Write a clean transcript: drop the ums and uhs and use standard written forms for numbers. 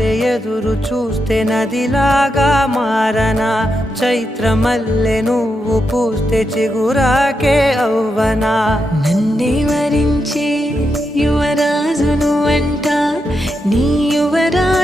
మల్లె ఎదురు చూస్తే నదిలాగా మారనా, చైత్రమల్లె నువ్వు పూస్తే చిగురాకే అవ్వనా. నన్నే వరించే యువరాజును అంట, నీ యువరాణి